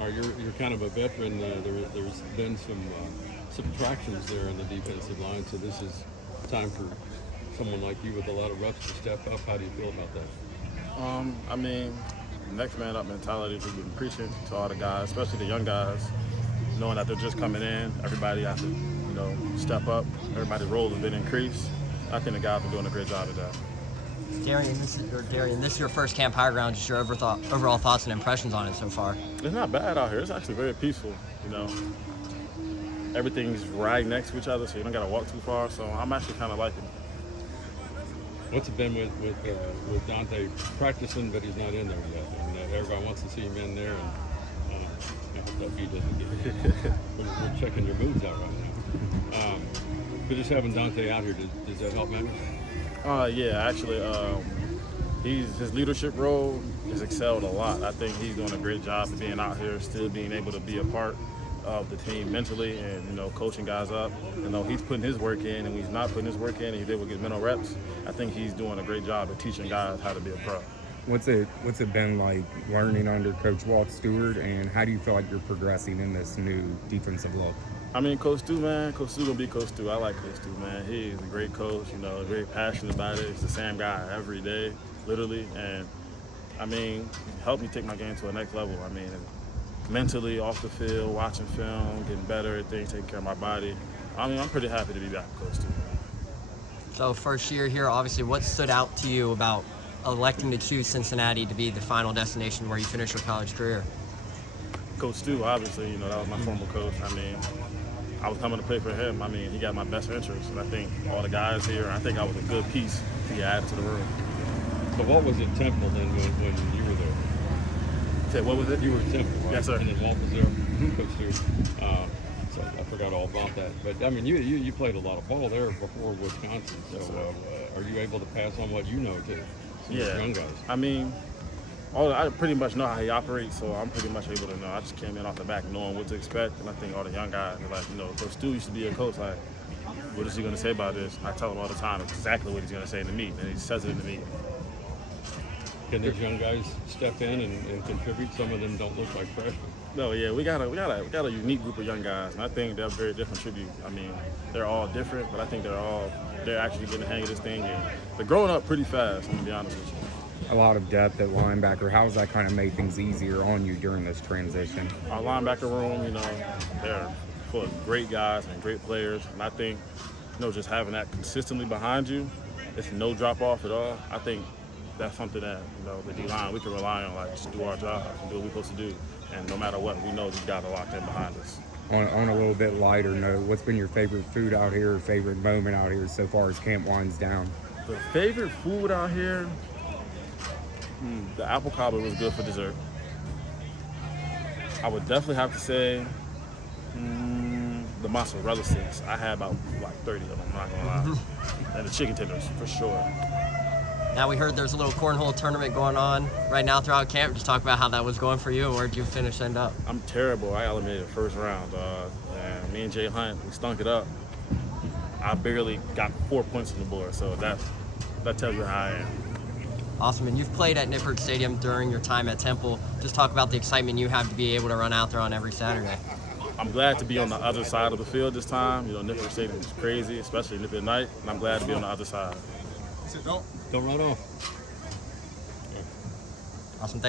You're kind of a veteran. There's been some subtractions there in the defensive line, so this is time for someone like you with a lot of reps to step up. How do you feel about that? I mean, next man up mentality we've been preaching to all the guys, especially the young guys, knowing that they're just coming in. Everybody has to, step up. Everybody's role has been increased. I think the guys are doing a great job of that. Darian, this is your first Camp High Ground. Just your overall thoughts and impressions on it so far. It's not bad out here. It's actually very peaceful. Everything's right next to each other, so you don't got to walk too far. So I'm actually kind of liking it. What's it been with Dante practicing, but he's not in there yet? And everybody wants to see him in there, and I hope that he doesn't get. We're checking your moves out right now. But just having Dante out here, does that help matters? Yeah, actually, his leadership role has excelled a lot. I think he's doing a great job of being out here, still being able to be a part of the team mentally and, coaching guys up. He's putting his work in, and when he's not putting his work in and he's able to get mental reps, I think he's doing a great job of teaching guys how to be a pro. What's it been like learning under Coach Walt Stewart, and how do you feel like you're progressing in this new defensive look? I mean, Coach Stu gonna be Coach Stu. I like Coach Stu, man. He's a great coach, very passionate about it. He's the same guy every day, literally. And, helped me take my game to the next level. Mentally, off the field, watching film, getting better at things, taking care of my body. I'm pretty happy to be back with Coach Stu. So first year here, obviously, what stood out to you about electing to choose Cincinnati to be the final destination where you finish your college career? Coach Stu, obviously, that was my former coach. I was coming to play for him. He got my best interest, and I think all the guys here, I think I was a good piece to get added to the room. So what was it Temple then when you were there? Say, what was it? You were at Temple, right? Yes, sir. And then Walt was there, Coach Stu. So I forgot all about that. But, you played a lot of ball there before Wisconsin. So are you able to pass on what you know to some young guys? I pretty much know how he operates, so I'm pretty much able to know. I just came in off the back knowing what to expect, and I think all the young guys are like, Coach Stu used to be a coach, like, what is he going to say about this? And I tell him all the time exactly what he's going to say to me, and he says it in the meeting. Can these young guys step in and contribute? Some of them don't look like freshmen. No, yeah, we got a unique group of young guys, and I think they're very different tribute. They're all different, but I think they're actually getting the hang of this thing, and they're growing up pretty fast, I'm going to be honest with you. A lot of depth at linebacker. How does that kind of make things easier on you during this transition? Our linebacker room, they're full of great guys and great players. And I think, just having that consistently behind you, it's no drop off at all. I think that's something that, the D-line, we can rely on, like, just do our job and do what we're supposed to do. And no matter what, we know these guys are locked in behind us. On a little bit lighter note, what's been your favorite food out here, or favorite moment out here so far as camp winds down? The favorite food out here, the apple cobbler was good for dessert. I would definitely have to say the mozzarella sticks. I had about 30 of them, I'm not gonna lie. And the chicken tenders, for sure. Now we heard there's a little cornhole tournament going on right now throughout camp. Just talk about how that was going for you, and where'd you end up? I'm terrible. I got eliminated first round. And me and Jay Hunt, we stunk it up. I barely got 4 points on the board, so that tells you how I am. Awesome, and you've played at Nippert Stadium during your time at Temple. Just talk about the excitement you have to be able to run out there on every Saturday. I'm glad to be on the other side of the field this time. Nippert Stadium is crazy, especially Nippert night, and I'm glad to be on the other side. Don't run off. Awesome, thanks.